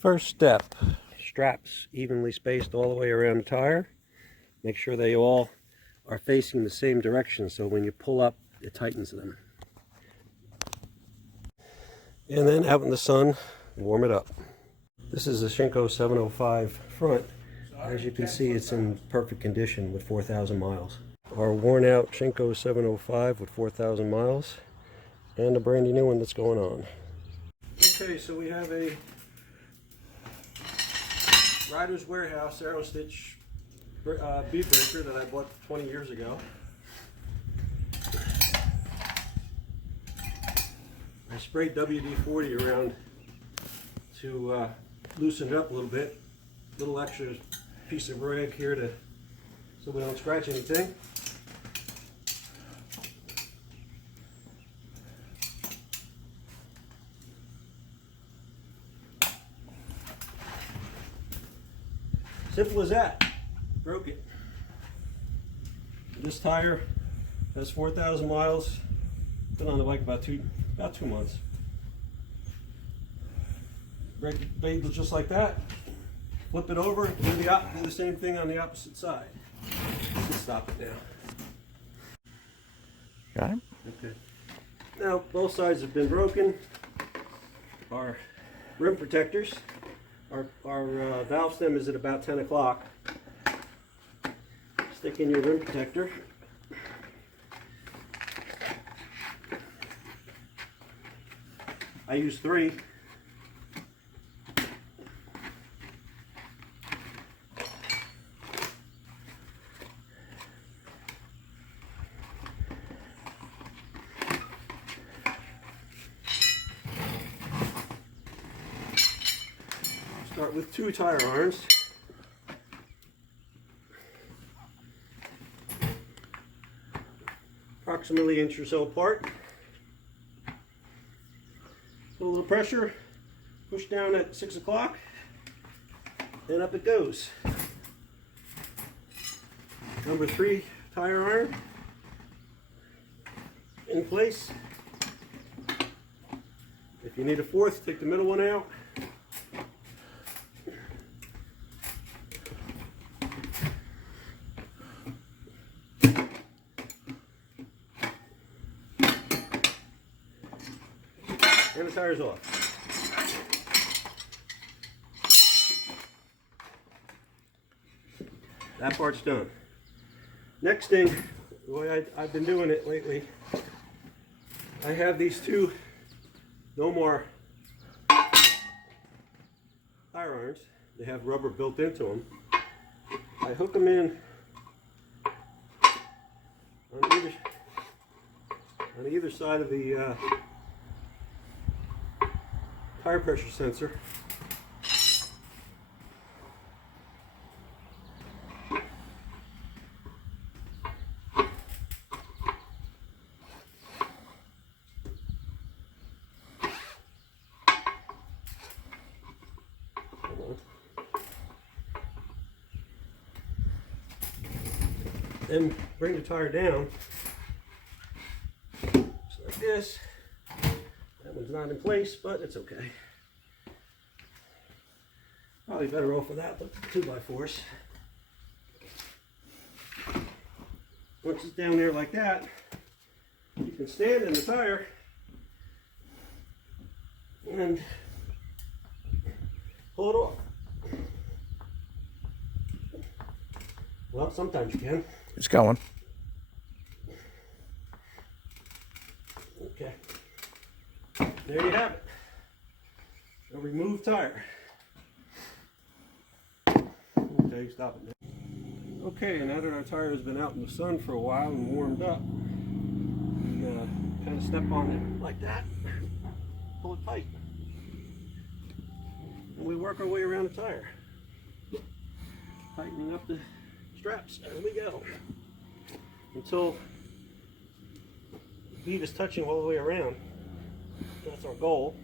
First step, straps evenly spaced all the way around the tire. Make sure they all are facing the same direction so when you pull up, it tightens them. And then out in the sun, warm it up. This is a Shinko 705 front. As you can see, it's in perfect condition with 4,000 miles. Our worn out Shinko 705 with 4,000 miles and a brandy new one that's going on. Okay, so we have a Riders Warehouse Arrow Stitch bead breaker that I bought 20 years ago. I sprayed WD-40 around to loosen it up a little bit. Little extra piece of rag here so we don't scratch anything. Simple as that. Broke it. This tire has 4,000 miles. Been on the bike about two months. Break the blade just like that. Flip it over. Do the same thing on the opposite side. Let's stop it now. Got it. Okay. Now both sides have been broken. Our rim protectors. Our valve stem is at about 10 o'clock. Stick in your rim protector. I use 3. Start with 2 tire irons. Approximately an inch or so apart. Put a little pressure, push down at 6 o'clock, and up it goes. Number 3 tire iron in place. If you need a 4th, take the middle one out. And the tire's off. That part's done. Next thing, the way I've been doing it lately, I have these 2 Nomar tire irons. They have rubber built into them. I hook them in on either side of the tire pressure sensor. Then bring the tire down, just like this. That one's not in place, but it's okay. Probably better off without the 2x4s. Once it's down there like that, you can stand in the tire and pull it off. Well, sometimes you can. It's going. Okay. There you have it. A removed tire. Okay, stop it now. Okay, now that our tire has been out in the sun for a while and warmed up, we kind of step on it like that, pull it tight, and we work our way around the tire, tightening up the straps. There we go. Until the bead is touching all the way around. That's our goal.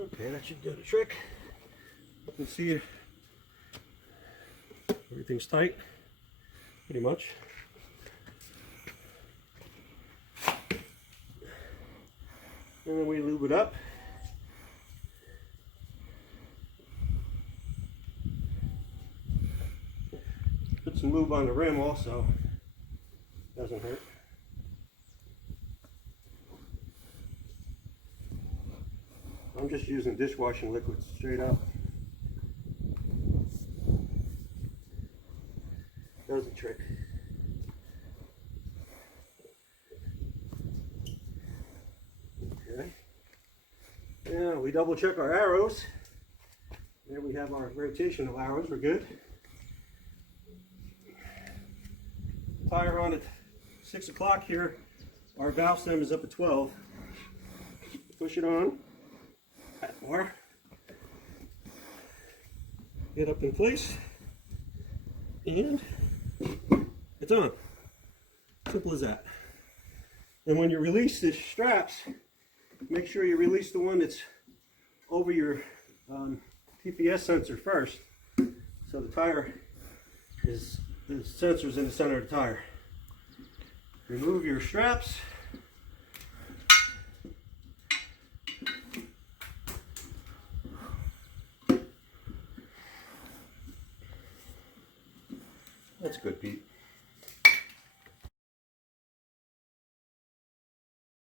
Okay, that should do the trick. You can see everything's tight, pretty much. And then we lube it up. Put some lube on the rim also, doesn't hurt. I'm just using dishwashing liquid straight up. Does the trick. Okay. Yeah, we double check our arrows. There we have our rotational arrows, we're good. Tire on at 6 o'clock here. Our valve stem is up at 12. Push it on. More. Get up in place. And it's on. Simple as that. And when you release the straps, make sure you release the one that's over your TPS sensor first. So the tire is, the sensor's in the center of the tire. Remove your straps. That's good, Pete.